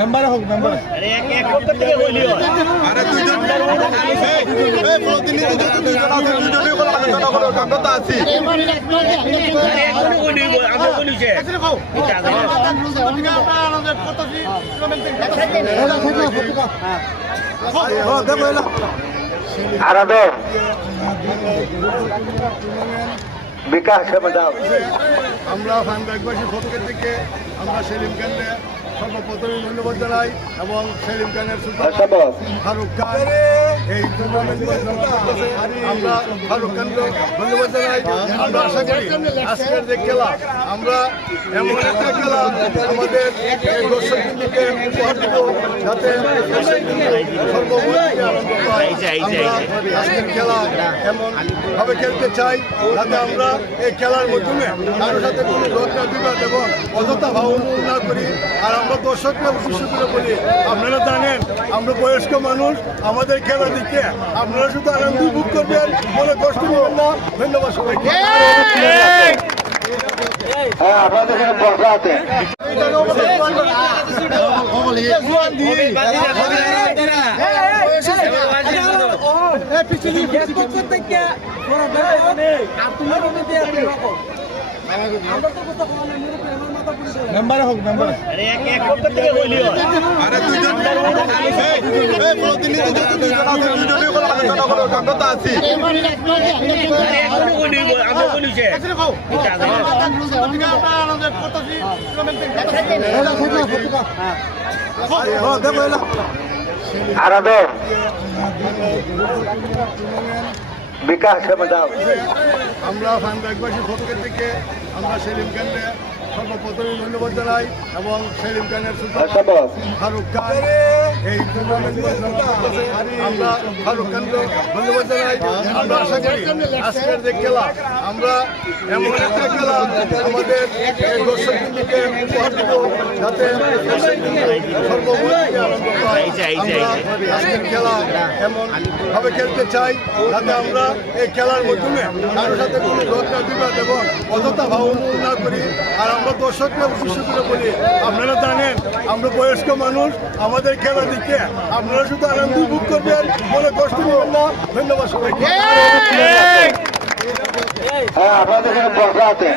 Number হোক number আরে এক করতে থেকে বলিও আরে দুইজন এই প্রতিনিধি দুইজন আছে দুইজনই বলা কথা আমরা তো আছি এখন বলি আমরা বলিছে এখানে খাও এটা আমরা আমাদের করতেছি হ্যাঁ দেখো এলা আরাদো বিকাশ বাজাও আমরা ফান্ডবাসী পক্ষ থেকে আমরা সেলিম খানকে সর্বপ্রথমে ধন্যবাদ জানাই এবং সেলিম খানের সুলতান ফারুক খান এই টুর্নামেন্টে আমরা ফারুক খানকে ধন্যবাদ জানাই। আমরা আশা করি আজকের যে খেলা আমরা এমন একটা খেলা আমাদের দর্শক বিন্দুকে উপহার দেব যাতে সর্বমোট আনন্দ পায়। আমরা আজকের খেলা এমনভাবে খেলতে চাই যাতে আমরা এই খেলার মাধ্যমে কারোর সাথে কোনো ঝগড়া বিবাদ এবং অযথা ভাবনা না করি। আর আমরা দর্শককে উদ্দেশ্য করে বলি, আপনারা জানেন আমরা বয়স্ক মানুষ, আমাদের খেলা দিকে আপনারা শুধু আনন্দ উপভোগ করবেন, মনে কষ্ট নেবেন না। ধন্যবাদ সবাইকে। আপনাদের এখানে বসা আছে নাম্বার হোক নাম্বার আরে এক করতে থেকে বলিও আরে দুইজন এই প্রতিনিধি দুইজন আছে দুইজনই বলা কথা আমরা তো আছি এখন বলি আমরা বলিছে এখানে খাও এটা আমরা আমাদের করতেছি হ্যাঁ দেখো এলা আরাদো বিকাশ বাজাও আমরা ফান্ডবাসী পক্ষ থেকে আমরা সেলিম খানকে সর্বপ্রথমে ধন্যবাদ জানাই এবং সেলিম খানের সুলতান ফারুক খান এই টুর্নামেন্টে আমরা ফারুক খানকে ধন্যবাদ জানাই। আমরা আশা করি আজকের যে খেলা আমরা এমন একটা খেলা আমাদের দর্শক বিন্দুকে উপহার দেব যাতে সর্বমোট আনন্দ পায়। আমরা আজকের খেলা এমনভাবে খেলতে চাই যাতে আমরা এই খেলার মাধ্যমে কারোর সাথে কোনো ঝগড়া বিবাদ এবং অযথা ভাবনা না করি। আর আমরা দর্শককে উদ্দেশ্য করে বলি, আপনারা জানেন আমরা বয়স্ক মানুষ, আমাদের খেলা দিকে আপনারা শুধু আনন্দ উপভোগ করবেন, মনে কষ্ট নেবেন না। ধন্যবাদ সবাইকে। আপনাদের এখানে বসা আছে